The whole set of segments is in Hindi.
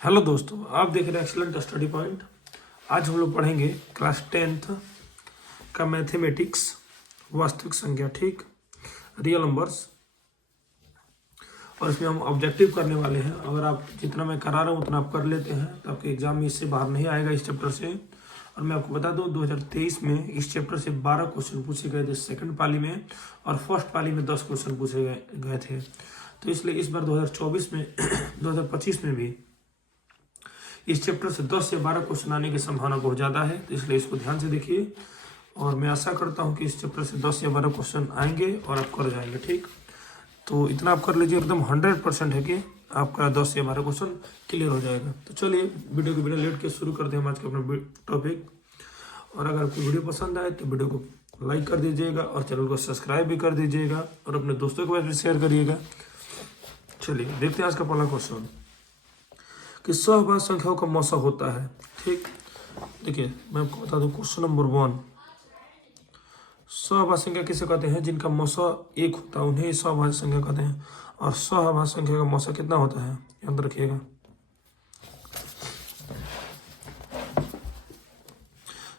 हेलो दोस्तों, आप देख रहे हैं एक्सीलेंट स्टडी पॉइंट। आज हम लोग पढ़ेंगे क्लास 10th का मैथमेटिक्स, वास्तविक संख्या, ठीक, रियल नंबर्स। और इसमें हम ऑब्जेक्टिव करने वाले हैं। अगर आप जितना मैं करा रहा हूँ उतना आप कर लेते हैं तो आपके एग्जाम में इससे बाहर नहीं आएगा इस चैप्टर से। और मैं आपको बता दूं 2023 में इस चैप्टर से 12 क्वेश्चन पूछे गए थे सेकंड पाली में, और फर्स्ट पाली में 10 क्वेश्चन पूछे गए थे। तो इसलिए इस बार 2024 में 2025 में भी इस चैप्टर से 10 से 12 क्वेश्चन आने की संभावना बहुत ज़्यादा है, तो इसलिए इसको ध्यान से देखिए। और मैं आशा करता हूं कि इस चैप्टर से 10 या 12 क्वेश्चन आएंगे और आप कर जाएंगे, ठीक। तो इतना आप कर लीजिए, एकदम 100% है कि आपका 10 या 12 क्वेश्चन क्लियर हो जाएगा। तो चलिए वीडियो को बिना लेट के शुरू करते हैं हम आज का अपना टॉपिक। और अगर आपको वीडियो पसंद आए तो वीडियो को लाइक कर दीजिएगा और चैनल को सब्सक्राइब भी कर दीजिएगा और अपने दोस्तों के पास भी शेयर करिएगा। चलिए देखते हैं आज का पहला क्वेश्चन कि सहभाज्य संख्याओं का मौसा होता है, ठीक। देखिए मैं आपको बता दूं, क्वेश्चन नंबर 1, सहभाज्य संख्या किसे कहते हैं? जिनका मौसा 1 होता है उन्हें सहभाज्य संख्या कहते हैं। और सहभाज्य संख्या का मौसा कितना होता है, याद रखिएगा।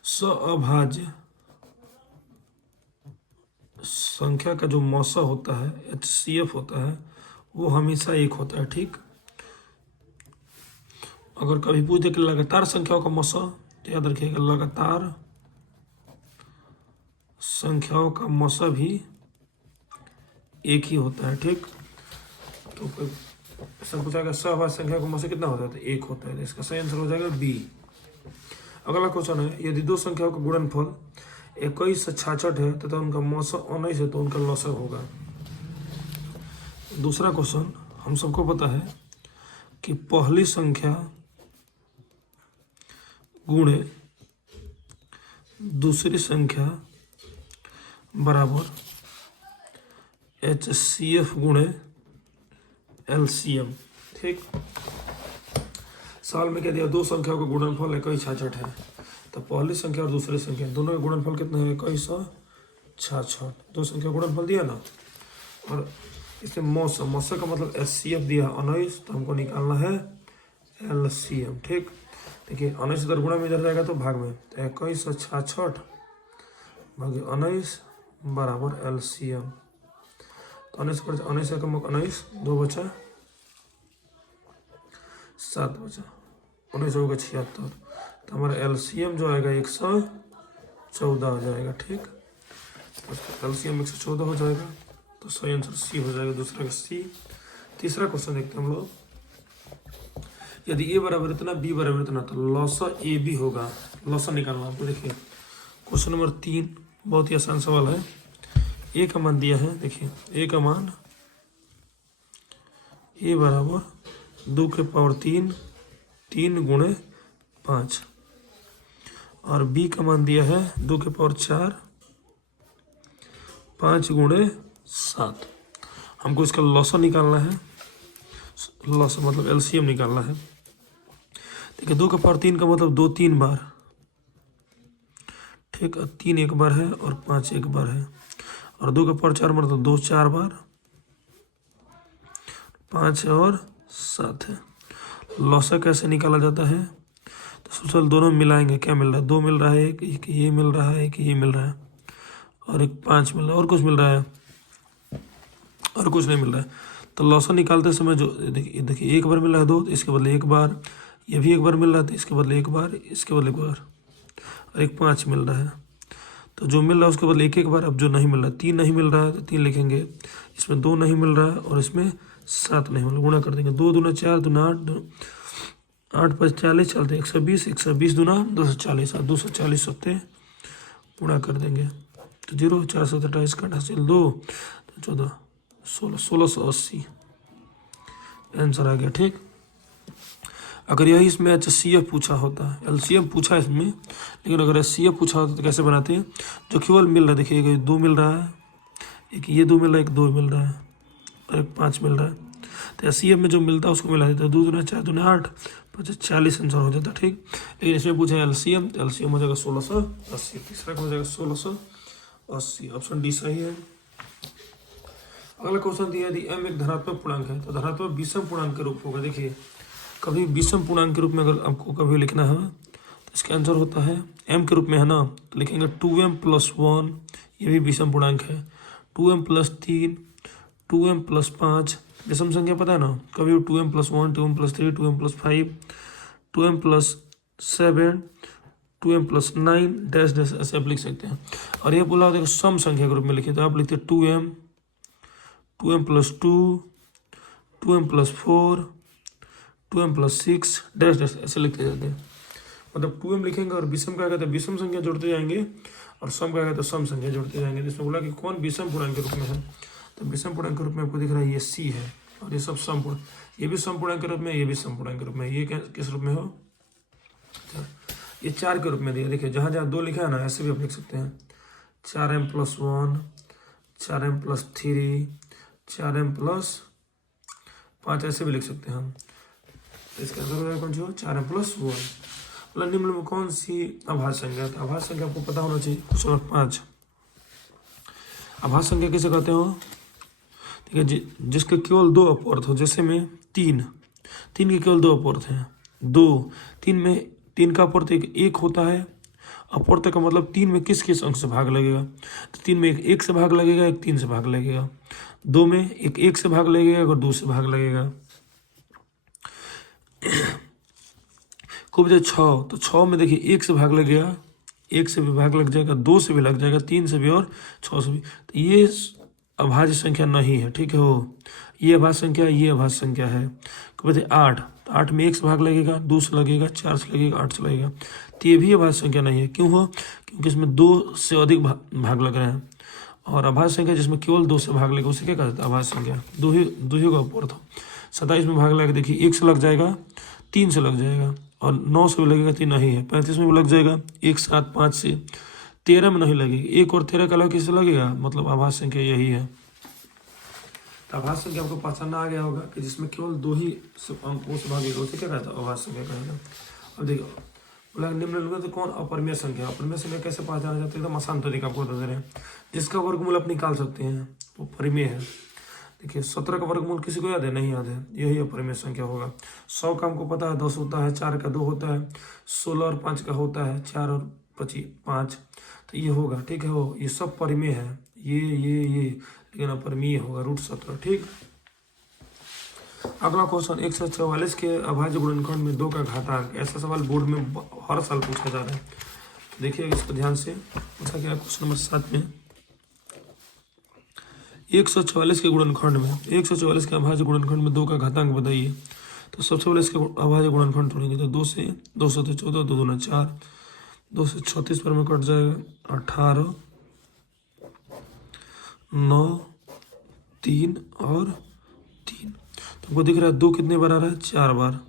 सहभाज्य संख्या का जो मौसा होता है, HCF होता है, वो हमेशा 1 होता है, ठीक। अगर कभी पूछ दे कि लगातार संख्याओं का मौसा, तो याद रखिएगा लगातार संख्याओं का मौसा भी 1 ही होता है, ठीक। तो सब पूछाएगा सहभाज्य संख्या का मौसा कितना होता है, तो 1 होता है। तो इसका सही आंसर हो जाएगा बी। अगला क्वेश्चन है, यदि दो संख्याओं का गुणनफल 21 से 66 है तथा उनका मौसा 19 है तो उनका लौसक होगा। दूसरा क्वेश्चन, हम सबको पता है कि पहली संख्या गुणे दूसरी संख्या बराबर HCF गुणे LCM, ठीक। साल में क्या दिया, दो संख्याओं का गुणनफल 21 66 है, तो पहली संख्या और दूसरी संख्या दोनों का गुणनफल कितना है, 21 और 66। दो संख्या गुणनफल दिया ना, और इसमें मौसा का मतलब HCF दिया 19, तो हमको निकालना है LCM, ठीक। देखिए 19 इधर गुणा में इधर जाएगा तो भाग में, तो 21 और 66 भागे 19 बराबर LCM। तो 19 से कम 19, 2 बचा 7 बचा, 19 होगा 76, तो हमारा LCM जो आएगा 114 हो जाएगा, ठीक। तो LCM 114 हो जाएगा, तो सही आंसर सी हो जाएगा, दूसरा का सी। तीसरा क्वेश्चन देखते हैं हम लोग, यदि ए बराबर इतना बी बराबर इतना तो लौसा ए बी होगा। लौसा निकालना आपको, देखिए क्वेश्चन नंबर 3 बहुत ही आसान सवाल है। ए का मान दिया है, देखिए ए का मान ए बराबर 2 के पावर 3 3 गुणे 5, और बी का मान दिया है 2 के पावर 4 5 गुणे 7। हमको इसका लौसा निकालना है, लौसा मतलब LCM निकालना है। देखिए 2 का पावर 3 का मतलब 2 3 बार, ठीक, 3 एक बार है और 5 एक बार है। और 2 का पावर 4 मतलब 2 4 बार, 5 और 7 है। लौसा कैसे निकाला जाता है, तो सोचल दोनों मिलाएंगे, क्या मिल रहा है, 2 मिल रहा है, एक ये मिल रहा है, एक ये मिल रहा है, और एक 5 मिल रहा है, और कुछ मिल रहा है, और कुछ नहीं मिल रहा है। तो लौसा निकालते समय जो देखिए एक बार मिल रहा है 2, तो इसके बदले एक बार, ये भी एक बार मिल रहा है तो इसके बदले एक बार, इसके बदले एक बार, और एक 5 मिल रहा है। तो जो मिल रहा है उसके बदले एक बार। अब जो नहीं मिल रहा है, 3 नहीं मिल रहा है तो 3 लिखेंगे, इसमें 2 नहीं मिल रहा है और इसमें 7 नहीं मिल रहा, गुणा कर देंगे। 2 दूना 4 दूना 8, 8 5 40 चलते 120, 120 दूना 240, और 240 सत्ते गुणा कर देंगे, तो 0 4 7 28 का 2 14 16 1680 आंसर आ गया, ठीक। अगर यही इसमें HCF पूछा होता है, LCM पूछा है इसमें, लेकिन अगर HCF पूछा होता तो कैसे बनाते हैं, जो केवल मिल रहा है, देखिए 2 मिल रहा है, एक ये 2 मिल रहा है, एक 2 मिल रहा है, और एक 5 मिल रहा है, तो HCF में जो मिलता है उसको मिला देता है। 2 दूना 4 दूना 8 5 40 आंसर हो जाता है, ठीक। लेकिन इसमें पूछा है LCM, तो LCM हो जाएगा 1680, तीसरा हो जाएगा 1680, ऑप्शन डी सही है। अगला क्वेश्चन दिया, यदि m एक धनात्मक पूर्णांक है तो धनात्मक विषम पूर्णांक के रूप होगा। देखिए कभी विषम पूर्णांक के रूप में अगर आपको कभी लिखना है तो इसका आंसर होता है m के रूप में है ना, तो लिखेंगे 2m+1, ये भी विषम पूर्णांक है। 2m+3, 2m+5, विषम संख्या पता है ना, कभी 2m+1, 2m+3, 2m+5, 2m+7, 2m+9 dash dash ऐसे आप लिख सकते हैं। और ये बोला देखो सम संख्या के रूप में लिखे तो आप लिखते 2m, 2m+2, 2m+4, 2m+6 dash dash ऐसे लिखते जाते हैं। मतलब 2m लिखेंगे और विषम का कहते हैं विषम संख्या जोड़ते जाएंगे और सम का कहते हैं सम संख्या जोड़ते जाएंगे। जिसमें बोला कि कौन विषम पूर्णांक के रूप में है, तो विषम पूर्णांक के रूप में आपको दिख रहा है ये सी है, और ये सब सम पूर्ण, ये भी सम पूर्णांक के रूप में, ये भी सम पूर्णांक के रूप में। ये किस रूप में हो, ये 4 के रूप में दिया। देखिए जहाँ जहाँ 2 लिखा है ना ऐसे भी आप लिख सकते हैं। 4m+1, 4m+3, 4m+5 ऐसे भी लिख सकते हैं हम। इसका आंसर कौन सी हो, 4m+1। मतलब निम्न में कौन सी अभाज्य संख्या है, अभाज्य संख्या आपको पता होना चाहिए। क्वेश्चन नंबर 5, अभाज्य संख्या किसे कहते हो, ठीक है जिसके केवल 2 अपवर्त हो। जैसे में 3 के केवल 2 अपवर्त हैं, 2 3 में 3 का अपवर्त एक होता है। अपवर्त का मतलब 3 में किस किस अंक से भाग लगेगा, तो 3 में एक 1 से भाग लगेगा, एक 3 से भाग लगेगा। 2 में एक 1 से भाग लगेगा और 2 से भाग लगेगा। खूब जो 6, तो 6 में देखिए 1 से भाग लगेगा, 1 से भी भाग लग जाएगा, 2 से भी लग जाएगा, 3 से भी और 6 से भी। तो ये अभाज्य संख्या नहीं है, ठीक है हो, ये अभाज्य संख्या है, ये अभाज्य संख्या है। कहते 8, तो 8 में 1 से भाग लगेगा, 2 से लगेगा, 4 से लगेगा, 8 से लगेगा, तो ये भी अभाज्य संख्या नहीं है। क्यों हो, क्योंकि इसमें 2 से अधिक भाग लग रहे हैं। और अभाज्य संख्या जिसमें केवल 2 से भाग लगेगा उसे क्या कहते हैं, अभाज्य संख्या। 2 ही का अपवर्त हो। 27 में भाग लगा देखिए 1 से लग जाएगा, 3 से लग जाएगा, और 9 से भी लगेगा, 3 नहीं है। 35 में भी लग जाएगा 1, 7, 5 से। 13 में नहीं लगेगी, 1 और 13 का अलग किससे लगेगा, मतलब आभाज्य संख्या यही है। तो आभाज्य संख्या आपको पहचानना आ गया होगा कि जिसमें केवल 2 ही अंकों से भागेगा उसे क्या कहता है, आभाज्य संख्या कहेगा। अब देखो बोला निम्नलिखित तो कौन अपरिमेय संख्या, अपरिमेय संख्या कैसे पहचाना जाता है, एकदम आसान तरीका आपको बता दे रहे हैं। जिसका वर्गमूल आप निकाल सकते हैं वो परिमेय है। देखिए 17 का वर्गमूल किसी को याद है, नहीं याद है, यही अपरिमेय संख्या होगा। 100 का हमको पता है 10 होता है, 4 का 2 होता है, 16 और 5 का होता है 4 और 25 5, तो ये होगा, ठीक है हो, ये सब परिमेय है, ये लेकिन अपरिमेय होगा √17, ठीक। अगला क्वेश्चन 144 के अभाज्य गुणनखंड में 2 का घातांक, ऐसा सवाल बोर्ड में हर साल पूछा जा रहा है। देखिए इसको ध्यान से पूछा गया क्वेश्चन नंबर 7 में। 144 के गुणनखंड में, 144 के अभाज्य गुणनखंड में 2 का घातांक बताइए। तो सबसे पहले इसके अभाज्य गुणनखंड तोड़ेंगे, तो 2 से 2 से 14, 2 दूना 4, 2 से 36 पर में कट जाएगा 18, 9, 3 और 3। तो हमको दिख रहा है 2 कितने बार आ रहा है, 4 बार,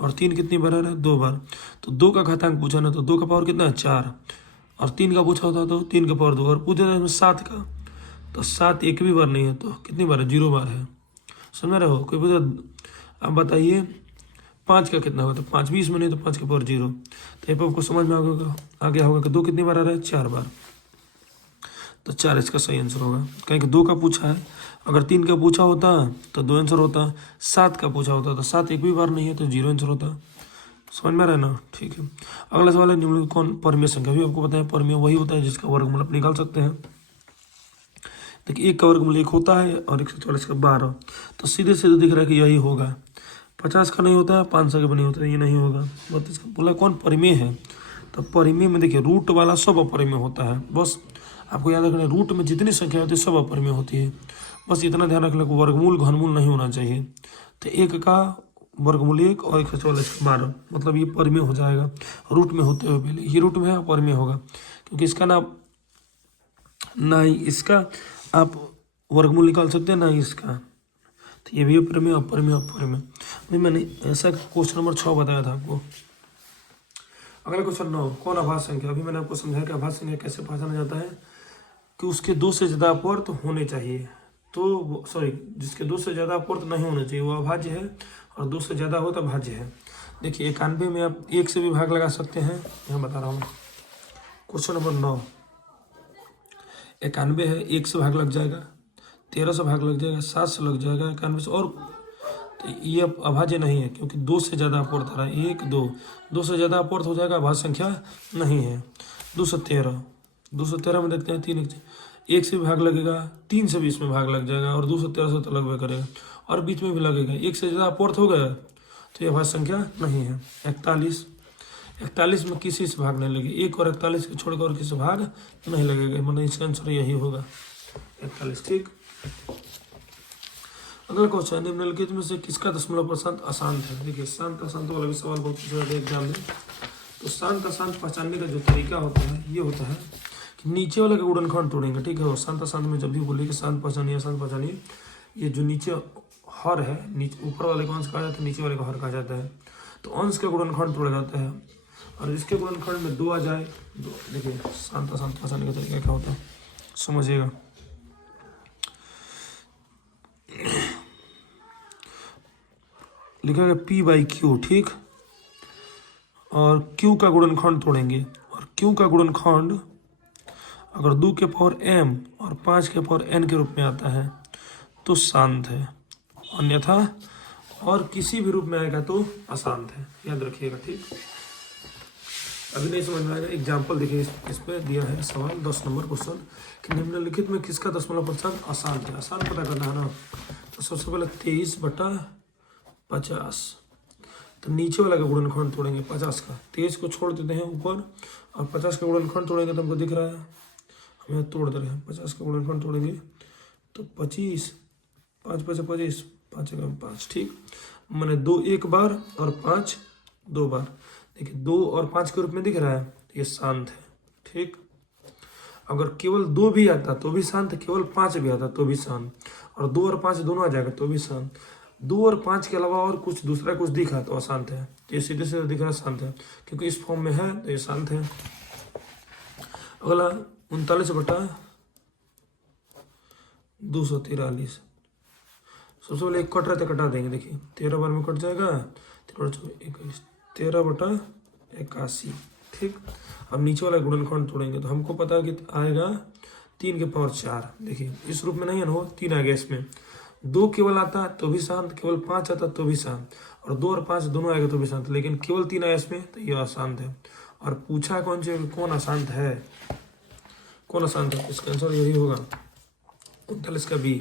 और 3 कितनी बार आ रहा है, 2 बार। तो 2 का घातांक पूछा ना, तो 2 का पावर कितना है, 4, और 3 का पूछा होता तो 3 का पावर 2, और पूछा था 7 का, तो 7 एक भी बार नहीं है, तो कितनी बार है, 0 बार है। समझ रहे हो, कोई पूछा अब बताइए 5 का कितना होगा, तो 5 भी इसमें नहीं, तो 5 के पावर 0। तो ये आपको समझ में आ गया होगा कि 2 कितनी बार आ रहा है, 4 बार, तो 4 इसका सही आंसर होगा। कहीं कि 2 का पूछा है, अगर 3 का पूछा होता तो 2 आंसर होता, 7 का पूछा होता तो 7 एक भी बार नहीं है, तो 0 आंसर होता। समझ में आ रहा है ना, ठीक है। अगला सवाल है निम्नलिखित कौन परिमेय संख्या, भी आपको पता है परिमेय वही होता है जिसका वर्गमूल आप निकाल सकते हैं। देखिए 1 का वर्गमूल 1 होता है और 144 का 12, तो सीधे सीधे दिख रहा है कि यही होगा। 50 का नहीं होता है, 500 का भी नहीं होता है, ये नहीं होगा। 32 का बोला कौन परिमेय है, तो परिमेय में देखिए रूट वाला सब अपरिमेय होता है। बस आपको याद रखना है रूट में जितनी संख्या होती है सब अपरिमेय होती है, बस इतना ध्यान रखना कि वर्गमूल घनमूल नहीं होना चाहिए। तो 1 का वर्गमूल 1 और 144 का 12, मतलब ये परिमेय हो जाएगा रूट में होते हुए। पहले ये रूट में है, परिमेय होगा, क्योंकि इसका ना ही इसका आप वर्गमूल निकाल सकते हैं ना ही इसका, तो ये भी अपरिमेय अपरिमेय अपरिमेय। अभी मैंने ऐसा क्वेश्चन नंबर 6 बताया था आपको। अगला क्वेश्चन 9, कौन अभाज्य संख्या। अभी मैंने आपको समझाया कि अभाज्य संख्या कैसे पहचाना जाता है, कि उसके 2 से ज़्यादा अपवर्त होने चाहिए, तो सॉरी जिसके 2 से ज़्यादा अपवर्त नहीं होने चाहिए वो अभाज्य है, और 2 से ज़्यादा हो तो भाज्य है। देखिए 91 में आप 1 से भी भाग लगा सकते हैं, यहाँ बता रहा हूँ। क्वेश्चन नंबर 9, 91 है, 1 से भाग लग जाएगा, 13 से भाग लग जाएगा, 7 से लग जाएगा, 91 से, और तो ये अब अभाज्य नहीं है क्योंकि दो से ज़्यादा अपूर्त आ रहा है, एक दो, दो से ज़्यादा अपूर्त हो जाएगा, अभाज्य संख्या नहीं है। 213, 213 में देखते हैं तीन, एक से भी भाग लगेगा, तीन से भी इसमें भाग लग जाएगा और 213 से तो लगभग करेगा और बीच में भी लगेगा, एक से ज़्यादा अपूर्त हो गया तो ये अभाज्य संख्या नहीं है। 41, 41 में किसी से भाग नहीं लगे, एक और 41 को छोड़कर और किसी से भाग नहीं लगेगा, मतलब इसका आंसर यही होगा 41। ठीक, अगला क्वेश्चन, निम्नलिखित में से किसका दशमलव % अशांत है। देखिए शांत अशांत वाला भी सवाल बहुत पूछा जाता है एग्जाम में। तो शांत अशांत पहचानने का जो तरीका होता है ये होता है कि नीचे वाले का गुणनखंड तोड़ेंगे, ठीक है। और शांत अशांत में जब भी बोलिए कि शांत पहचानिए अशांत पहचानिए, ये जो नीचे हर है, नीचे ऊपर वाले को अंश कहा जाता है, नीचे वाले को हर कहा जाता है। तो अंश का गुणनखंड तोड़ा जाता है और इसके गुणनखंड में 2 आ जाए, दो। देखिए शांत अशांत पहचानने का तरीका क्या होता है समझिएगा। लिखा गया P/Q, ठीक। और Q का गुणनखंड तोड़ेंगे और Q का गुणनखंड अगर 2 के पावर m और 5 के पावर n के रूप में आता है तो शांत है, अन्यथा और किसी भी रूप में आएगा तो अशांत है, याद रखिएगा। ठीक, अभी नहीं समझ में आएगा, एग्जाम्पल देखिए इस पे दिया है सवाल 10 नंबर क्वेश्चन कि निम्नलिखित में किसका दशमलव % अशांत है। आसान पता करना है ना, तो सबसे पहले 23/50, तो नीचे वाला का गुणनखंड तोड़ेंगे 50 का, 23 को छोड़ देते हैं ऊपर और 50 का गुणनखंड तोड़ेंगे तो हमको दिख रहा है, हम यहाँ तोड़ दे रहे हैं, 50 का गुणनखंड तोड़ेंगे तो 25, 5 5 25, 5 1 5, ठीक। मैंने 2 एक बार और 5 2 बार, देखिए 2 और 5 के रूप में दिख रहा है, ये शांत है। ठीक, अगर केवल 2 भी आता तो भी शांत, केवल 5 भी आता तो भी शांत, और 2 और 5 दोनों आ जाएगा तो भी शांत। 2 और 5 के अलावा और कुछ दूसरा कुछ दिखा तो अशांत है, तो ये सीधे सीधे दिख रहा है शांत है, क्योंकि इस फॉर्म में है तो ये शांत है। अगला 39/243, सबसे पहले एक कट रहा था, कटा देंगे। देखिए 13 बार में कट जाएगा, 13/21, ठीक। अब नीचे वाला गुणनखंड तोड़ेंगे तो हमको पता है कि आएगा 3 के पावर 4। देखिए इस रूप में नहीं है ना, 3 आ गया इसमें, 2 केवल आता तो भी शांत, केवल 5 आता तो भी शांत, और 2 और 5 दोनों आएगा तो भी शांत, लेकिन केवल 3 आया इसमें तो ये अशांत है। और पूछा कौन अशांत है, कौन अशांत है, इसका आंसर यही होगा 39 का बी।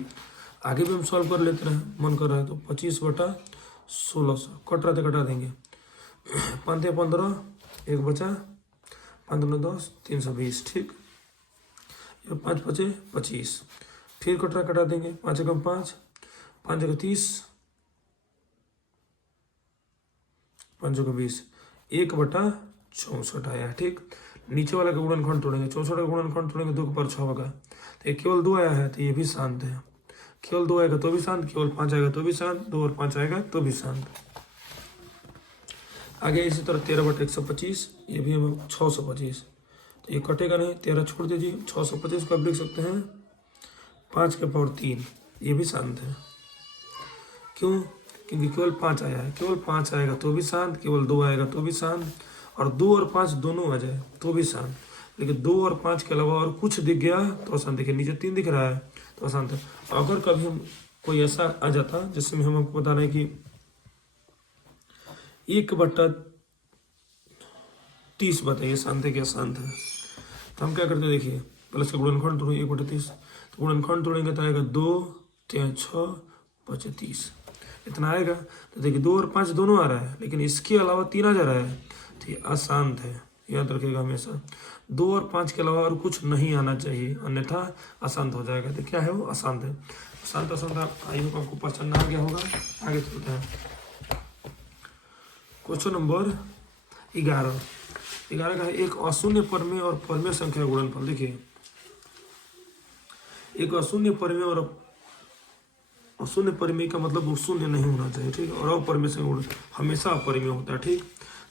आगे भी हम सॉल्व कर लेते रहे, मन कर रहा है तो 25/1600 कट रहा था, कटा देंगे। 5 15, 1 बचा, 5 9 10, 320, ठीक। 5 5 25, फिर कट रहा, कटा देंगे। 5 1 5, 5 1 30, 5 1 20, 1/64 आया, ठीक। नीचे वाला का गुणनखंड तोड़ेंगे, 64 का गुणनखंड तोड़ेंगे 2 के पावर 6 होगा, तो ये केवल 2 आया है तो ये भी शांत है, केवल 2 आएगा तो भी शांत, केवल 5 आएगा तो भी शांत, 2 और 5 आएगा तो भी शांत। आगे इसी तरह 13/125, ये भी हम 625, तो ये कटेगा नहीं, 13 छोड़ दीजिए, 625 को आप लिख सकते हैं 5 के पावर 3, ये भी शांत है। क्यों, क्योंकि केवल 5 आया है, केवल 5 आएगा तो भी शांत, केवल 2 आएगा तो भी शांत, और 2 और 5 दोनों आ जाए तो भी शांत, लेकिन 2 और 5 के अलावा और कुछ दिख गया तो अशांत। देखिए नीचे 3 दिख रहा है तो अशांत है। अगर कभी हम कोई ऐसा आ जाता जिसमें हम आपको बता रहे हैं कि 1/30 बताइए शांत है क्या अशांत है, तो हम क्या करते हैं, देखिए पहले इसका गुणनखंड तोड़ेंगे 1/30, तो गुणनखंड तोड़ेंगे तो आएगा 2 3 6 5 30, इतना आएगा। तो देखिए 2 और 5 दोनों आ रहा है, लेकिन इसके अलावा 3 आ जा रहा है तो ये अशांत है, याद रखिएगा हमेशा। 2 और 5 के अलावा और कुछ नहीं आना चाहिए, अन्यथा अशांत हो जाएगा। तो क्या है वो, अशांत है। शांत अशांत आई होगा आपको पहचानना आ गया होगा। आगे चलते हैं, क्वेश्चन नंबर 11 का है, एक अशून्य परमेय और परमेय संख्या का गुणनफल। देखिए एक अशून्य परमेय और अशून्य परिमेय का मतलब वो शून्य नहीं होना चाहिए, ठीक। और अपरिमेय से हमेशा अपरिमेय होता है, ठीक।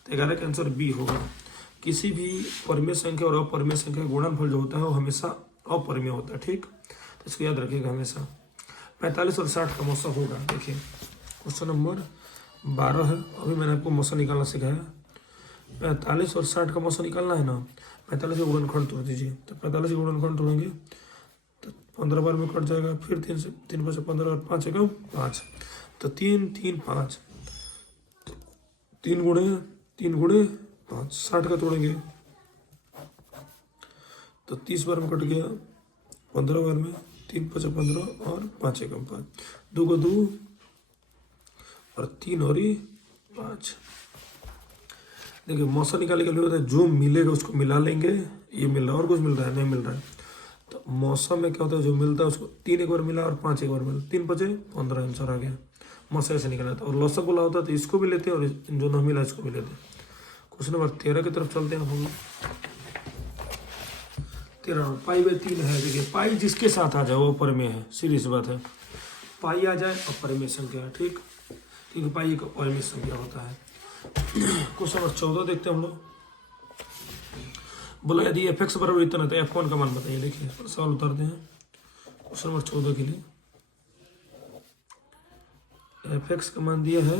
तो 11 का आंसर बी होगा। किसी भी परिमेय संख्या और अपरिमेय संख्या का गुणनफल जो होता है वो हमेशा अपरिमेय होता है, ठीक। तो इसको याद रखिएगा हमेशा। 45 और 60 का मौसा होगा। देखिए क्वेश्चन नंबर 12 है, अभी मैंने आपको मौसा निकालना सिखाया। 45 और 60 का मौसा निकालना है ना, 45 का गुणनखंड तोड़ दीजिए, तो 45 का गुणनखंड तोड़ेंगे तो 15 बार में कट जाएगा, फिर 3 से 15 और 5 1 5, तो 3 3 5, 3 गुणे 5, 60 का तोड़ेंगे तो 30 बार में कट गया, 15 बार में, 3 5 15 और 5 एकम 5, 2 को 2 और 3 और 5। देखिए मौसा निकालने के लिए होता है जो मिलेगा उसको मिला लेंगे, ये मिल रहा है और कुछ मिल रहा है नहीं मिल रहा है, तो मौसम में क्या होता है जो मिलता है उसको 3 एक बार मिला और 5 एक बार मिला, 3 5 15 आंसर आ गया। मौसम ऐसे निकला था और लौसक बोला होता है तो इसको भी लेते हैं और जो नहीं मिला इसको भी लेते हैं। क्वेश्चन नंबर 13 की तरफ चलते हैं हम लोग। 13 पाई बाई 3 है। देखिए पाई जिसके साथ आ जाए वो परमेय है, सीधी सी बात है। पाई आ जाए और परमेय संख्या है, ठीक, क्योंकि पाई एक परमेय संख्या होता है। क्वेश्चन नंबर 14 देखते हैं हम लोग। बोला यदि एफ एक्स बराबर इतना है तो F1 का मान बताइए। देखिए सवाल उतारते हैं क्वेश्चन नंबर 14 के लिए। एफ एक्स का मान दिया है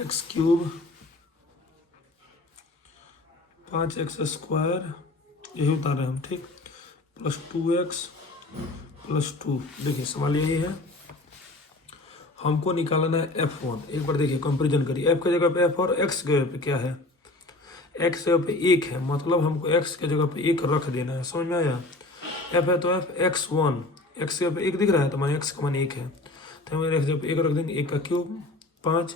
x³ 5x², यही उतार रहे हैं हम, ठीक, प्लस 2x प्लस 2। देखिए सवाल यही है, हमको निकालना है F1। एक बार देखिए कंपेरिजन करिए, f की जगह पे f और x की जगह पे क्या है, x की जगह पे 1 है, मतलब हमको x की जगह पे 1 रख देना है। समझ में आया? f है तो f x1, x की जगह पे 1 दिख रहा है तो मान x का मान 1 है, तो हम x की जगह पे 1 रख देंगे। 1³ 5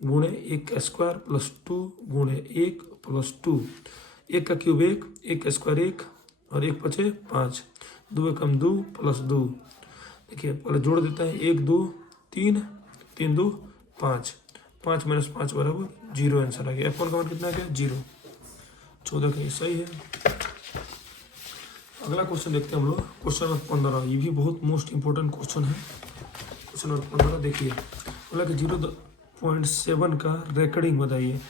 गुणे 1² प्लस 2 गुणे 1 प्लस 2, 1³ 1, 1² 1 और 1 5 5, 2 एकम 2 प्लस 2। देखिए पहले जोड़ देता है, 1 2 3, 3 2 5, 5 - 5 बराबर 0 आंसर आ गया। F1 का मान कितना आ गया? 0। 14 का ये सही है। अगला क्वेश्चन देखते हैं हम लोग, क्वेश्चन नंबर 15। ये भी बहुत मोस्ट इंपॉर्टेंट क्वेश्चन है। क्वेश्चन नंबर 15 देखिए, बोला कि 0.7 का रेकॉर्डिंग बताइए।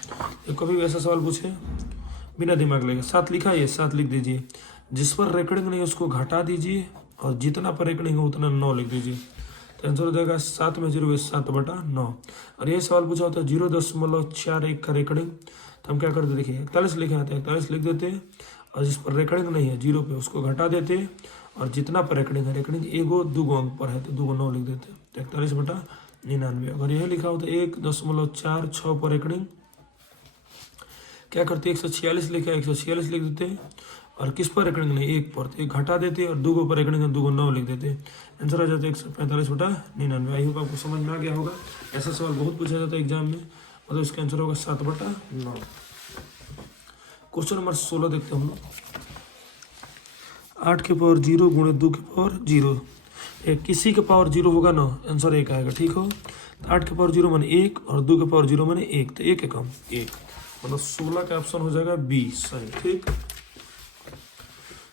तो कभी भी ऐसा सवाल पूछे बिना दिमाग लगे, 7 लिखा है, 7 लिख दीजिए। जिस पर रेकॉर्डिंग नहीं है उसको घटा दीजिए और जितना पर रेकॉर्डिंग है उतना 9 लिख दीजिए। तो आंसर हो जाएगा 7 में 0 7/9। और ये सवाल पूछा होता है 0.41 का रेकॉर्डिंग, तो हम क्या करते, देखिए 41 लिखे आते हैं, 41 लिख देते हैं और जिस पर रेकॉर्डिंग नहीं है 0 पे उसको घटा देते हैं और जितना पर रेकॉर्डिंग है, रेकॉर्डिंग 1 2 अंक पर है तो 2 9 लिख देते हैं, तो 41/99। अगर यह लिखा होता है 1.46 पर रेकॉर्डिंग, क्या करते हैं 146 लिखा है 146 लिख देते हैं और किस पर रेकॉर्डिंग नहीं, 1 पर, तो 1 घटा देते हैं और 2 पर रेकॉर्डिंग है 2 9 लिख देते हैं। आंसर आ जाता है 145/99। आई होप आपको समझ में आ गया होगा। ऐसा सवाल बहुत पूछा जाता है एग्जाम में, मतलब इसका आंसर होगा 7/9। क्वेश्चन नंबर 16 देखते हैं हम लोग। 8 की पावर 0 गुणे 2 की पावर 0। किसी के पावर 0 होगा ना, आंसर 1 आएगा, ठीक हो। तो 8 की पावर 0 माने 1 और 2 की पावर 0 माने 1, तो 1 एकम 1, मतलब 16 का ऑप्शन हो जाएगा बी सही, ठीक।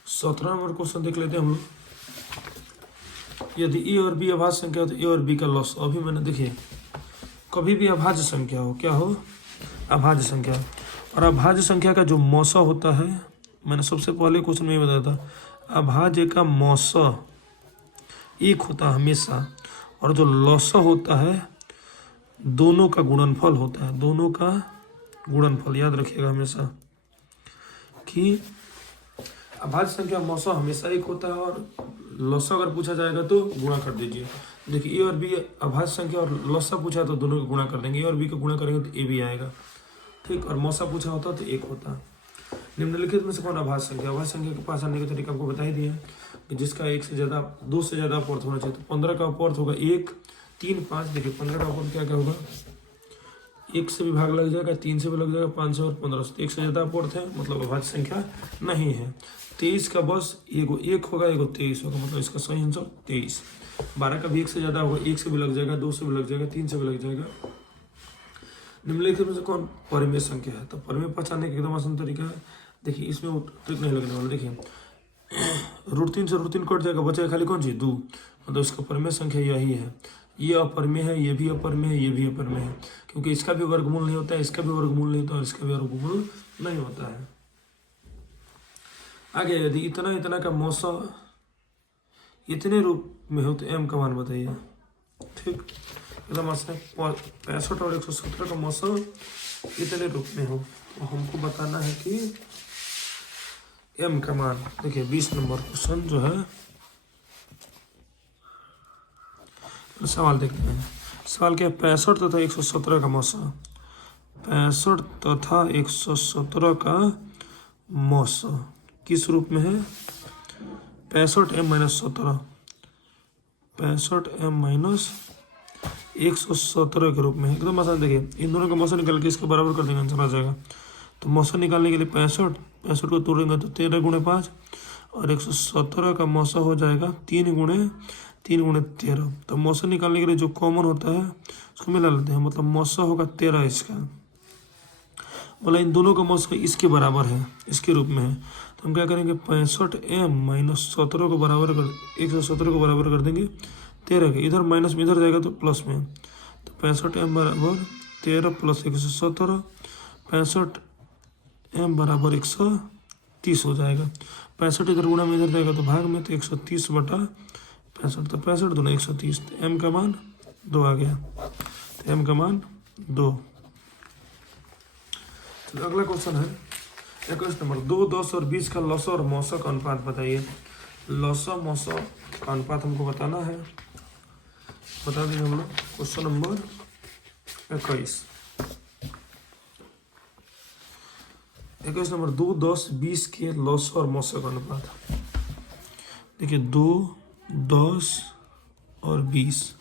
17 नंबर क्वेश्चन देख लेते हैं हम लोग। यदि ए और बी अभाज्य संख्या हो तो ए और बी का लॉस। अभी मैंने देखिए, कभी भी अभाज्य संख्या हो, क्या हो, अभाज्य संख्या, और अभाज्य संख्या का जो मौसा होता है, मैंने सबसे पहले क्वेश्चन में बताया था, अभाज्य का मौसा 1 होता है हमेशा, और जो लौसा होता है दोनों का गुणनफल होता है, दोनों का गुणनफल। याद रखिएगा हमेशा कि अभाज्य संख्या मौसा हमेशा 1 होता है और लौसा अगर पूछा जाएगा तो गुणा कर दीजिए। देखिए ए और बी अभाज्य संख्या और लौसा पूछा है तो दोनों को गुणा कर देंगे, ए और बी को गुणा करेंगे तो ए भी आएगा, ठीक। और मौसा पूछा होता है तो 1 होता है। निम्नलिखित में से कौन अभाज्य संख्या? अभाज्य संख्या के पास आने का तरीका आपको बता ही दिया कि जिसका 1 से ज़्यादा 2 से ज़्यादा अपवर्थ होना चाहिए। तो 15 का अपवर्थ होगा 1 3 5। देखिए 15 का अपवर्थ क्या क्या होगा, 1 से भी भाग लग जाएगा, 3 से भी लग जाएगा, 5 से और 15 से, 1 से ज़्यादा अपवर्थ है, मतलब अभाज्य संख्या नहीं है। 23 का बस एगो 1 होगा, एगो 23 होगा, मतलब इसका सही आंसर 23। 12 का भी 1 से ज़्यादा होगा, 1 से भी लग जाएगा, 2 से भी लग जाएगा, 3 से भी लग जाएगा। निम्नलिखित में से कौन परिमेय संख्या है? तो परिमेय पहचानने का एकदम आसान तरीका है। देखिए इसमें ट्रिक नहीं लगने वाला। देखिए √3 से √3 कट जाएगा, बचेगा खाली कौन चीज 2, मतलब इसका परिमेय संख्या यही है। ये अपरिमेय है, ये भी अपरिमेय है, ये भी अपरिमेय है, क्योंकि इसका भी वर्गमूल नहीं होता है, इसका भी वर्गमूल नहीं होता और इसका भी वर्गमूल नहीं होता है। आगे यदि इतना इतना का मौसा इतने रूप में हो तो m का मान बताइए, ठीक। एकदम आसान। 65 और 117 का मौसा इतने रूप में हो तो हमको बताना है कि m का मान। देखिए 20 नंबर क्वेश्चन जो है, सवाल देखते हैं। सवाल क्या है, 65 तथा 117 का मौसा। 65 तथा 117 का मौसा किस रूप में है? 65m-17, 65m-117 के रूप में है। एकदम आसान। देखिए इन दोनों का मौसा निकाल के इसके बराबर कर देंगे, आंसर आ जाएगा। तो मौसा निकालने के लिए 65 को तोड़ेंगे तो 13 × 5 और 117 का मौसा हो जाएगा 3 × 13। तो मौसा निकालने के लिए जो कॉमन होता है उसको मिला लेते हैं, मतलब मौसा होगा 13 इसका, बोला इन दोनों का मौसा इसके बराबर है, इसके रूप में है। तो हम क्या करेंगे, 65m-17 को बराबर कर 117 को बराबर कर देंगे 13 के, इधर माइनस में इधर जाएगा तो प्लस में। तो 65m बराबर 13 + 117, 65m बराबर 130 हो जाएगा। 65 इधर गुणा में इधर जाएगा तो भाग में, तो 130/65, तो 65 दूना 130, तो m का मान 2 आ गया, तो m का मान 2। तो अगला क्वेश्चन है 21 नंबर, 2, 10 और 20 का लौसा और मौसा का अनुपात बताइए। लौसा मौसा का अनुपात हमको बताना है, बता देंगे हम लोग। क्वेश्चन नंबर 21 नंबर, 2, 10, 20 के लौसा और मौसा का अनुपात। देखिए 2, 10 और 20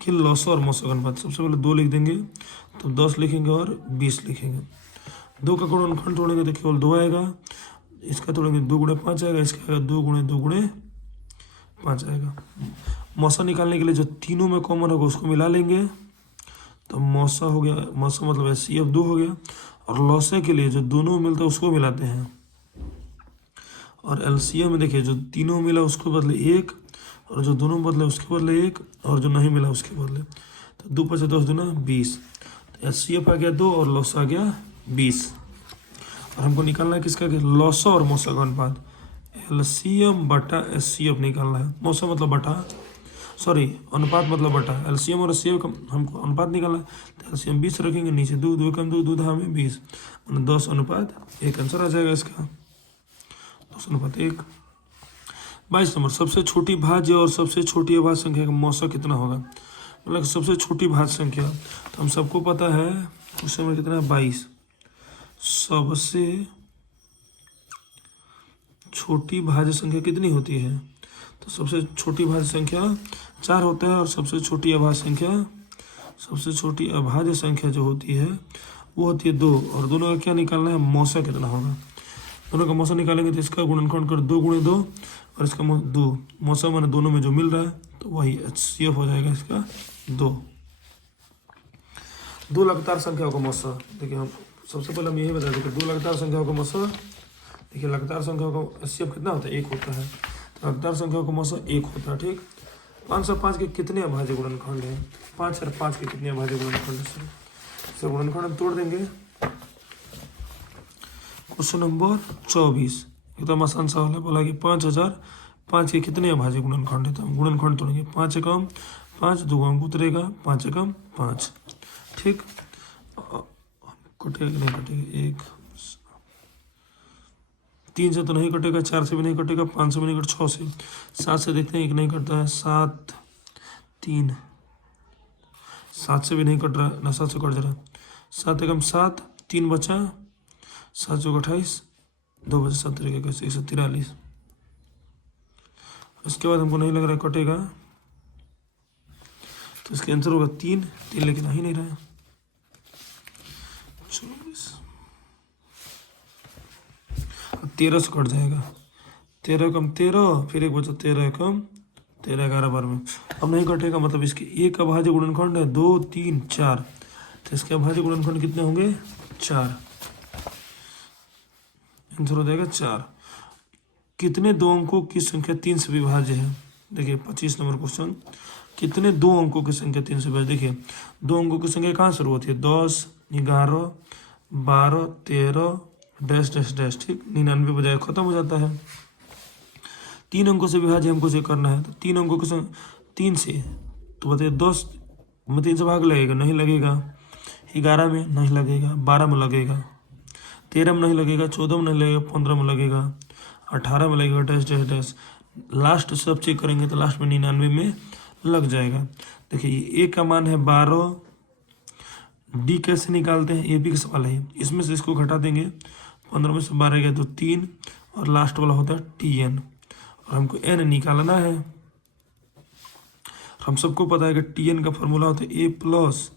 के लौसा और मौसा का अनुपात। सबसे पहले 2 लिख देंगे, तो 10 लिखेंगे और 20 लिखेंगे। 2 का गुणनखंड तोड़ेंगे तो केवल 2 आएगा, इसका तोड़ेंगे 2 × 5 आएगा, इसका आएगा 2 × 2 × 5 आएगा। मौसा निकालने के लिए जो तीनों में कॉमन होगा उसको मिला लेंगे, तो मौसा हो गया, मौसा मतलब HCF 2 हो गया। और लौसे के लिए जो दोनों मिलता है उसको मिलाते हैं, और LCM में देखिए जो तीनों मिला उसको बदले 1, और जो दोनों बदले उसके बदले 1, और जो नहीं मिला उसके बदले। तो 2 × 5 = 10 दूना 20। तो HCF आ गया 2 और लौसा आ गया 20। और हमको निकालना है किसका, लौसा और मौसा का अनुपात। LCM/HCF निकालना है। मौसा मतलब बटा, सॉरी अनुपात मतलब बटा। LCM और HCF का हमको अनुपात निकालना है, तो LCM 20 रखेंगे, नीचे 2, 2 कम 2, 2 में 20, 10:1 आंसर आ जाएगा इसका, 10:1। 22 नंबर, सबसे छोटी भाज्य और सबसे छोटी अभाज्य संख्या का मौसा कितना होगा। मतलब सबसे छोटी भाज्य संख्या तो हम सबको पता है, क्वेश्चन में कितना है 22। सबसे छोटी भाज्य संख्या कितनी होती है, तो सबसे छोटी भाज्य संख्या 4 होता है, और सबसे छोटी अभाज्य संख्या जो होती है वो होती है 2। और दोनों का क्या निकालना है, मौसा कितना होगा। दोनों का मौसा निकालेंगे तो इसका गुणनखंड कर 2 × 2 और इसका 2। मौसा माने दोनों में जो मिल रहा है, तो वही HCF हो जाएगा इसका 2। 2 लगातार संख्याओं का मौसा। देखिए हम सबसे पहले हम यही बता दें कि 2 लगातार संख्याओं का मौसा। देखिए लगातार संख्याओं का HCF कितना होता है, 1 होता है। तो लगातार संख्याओं का मौसा 1 होता है, ठीक। 5 और 5 के कितने अभाज्य गुणनखंड हैं, 5 और 5 के कितने अभाज्य गुणनखंड है, सर गुणनखंड हम तोड़ देंगे। क्वेश्चन नंबर 24 एकदम आसान सवाल है। बोला कि 5005 के कितने अभाज्य गुणनखंड है, तो हम गुणनखंड तोड़ेंगे। 5 एकम 5, 2 अंक उतरेगा, 5 एकम 5, ठीक। कटेगा नहीं कटेगा, 1 3 से तो नहीं कटेगा, 4 से भी नहीं कटेगा, 5 से भी नहीं कटेगा, 6 से, 7 से देखते हैं, 1 नहीं कटता है, 7 3, 7 से भी नहीं कट रहा है ना, 7 से कट जा रहा है। 7 एकम 7, 3 बचा, 7 × 28, 2 बचे, 7 तरीके कैसे 143। इसके बाद हमको नहीं लग रहा है कटेगा, तो इसका आंसर होगा 3, लेकिन आ ही नहीं रहा है। 24 13 से कट जाएगा, 13 एकम 13, फिर 1 बचा, 13 एकम 13, 11 बार में अब नहीं कटेगा, मतलब इसके एक अभाज्य गुणनखंड है 2, 3, 4, तो इसके अभाज्य गुणनखंड कितने होंगे, 4। आंसर हो जाएगा 4। कितने 2 अंकों की संख्या 3 से विभाज्य है। देखिए 25 नंबर क्वेश्चन, कितने 2 अंकों की संख्या 3 से विभाज्य। देखिए 2 अंकों की संख्या कहाँ शुरू होती है, 10, 11, 12, 13 डैश डैश डैश, ठीक। 99 बजाय खत्म हो जाता है। 3 अंकों से विभाज्य हमको से करना है, तो 3 अंकों के 3 से, तो बताइए 10 में 3 से भाग लगेगा, नहीं लगेगा। 11 में नहीं लगेगा, 12 में लगेगा, 13 में नहीं लगेगा, 14 में नहीं लगेगा, 15 में लगेगा, 18 में लगेगा, डैश डैश डैश। लास्ट सब चेक करेंगे तो लास्ट में 99 में लग जाएगा। देखिए ए का मान है 12, डी कैसे निकालते हैं ये भी सवाल है। इसमें से इसको घटा देंगे, 15 में से 12 गया तो 3, और लास्ट वाला होता है टी एन, और हमको एन निकालना है। हम सबको पता है कि टी एन का फॉर्मूला होता है a plus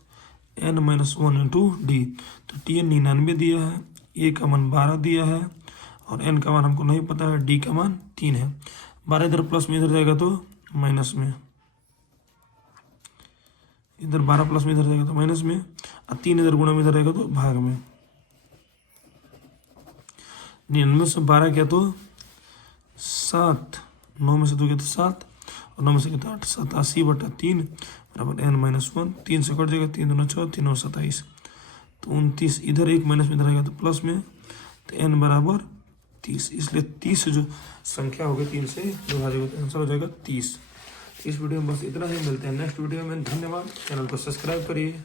n minus 1 into d. तो टी एन 99 दिया है, ए का मान 12 दिया है, और एन का मान हमको नहीं पता है, डी का मान 3 है। 12 इधर प्लस में इधर जाएगा तो माइनस में, इधर 12 प्लस में इधर जाएगा तो माइनस में, और 3 इधर गुणा में इधर रहेगा तो भाग में। 99 से 12 किया तो 7, 9 में से 2 किया तो 7, और 9 में से किया तो 8, 87/3 बराबर n माइनस 1। 3 से कट जाएगा, 3 दूना 6, 3 और 27, तो 29। इधर एक माइनस में इधर आएगा तो प्लस में, तो n बराबर 30। इसलिए 30 जो संख्या होगी 3 से विभाजित होगा तो आंसर हो जाएगा 30। इस वीडियो में बस इतना ही, मिलते हैं नेक्स्ट वीडियो में। धन्यवाद। चैनल को सब्सक्राइब करिए।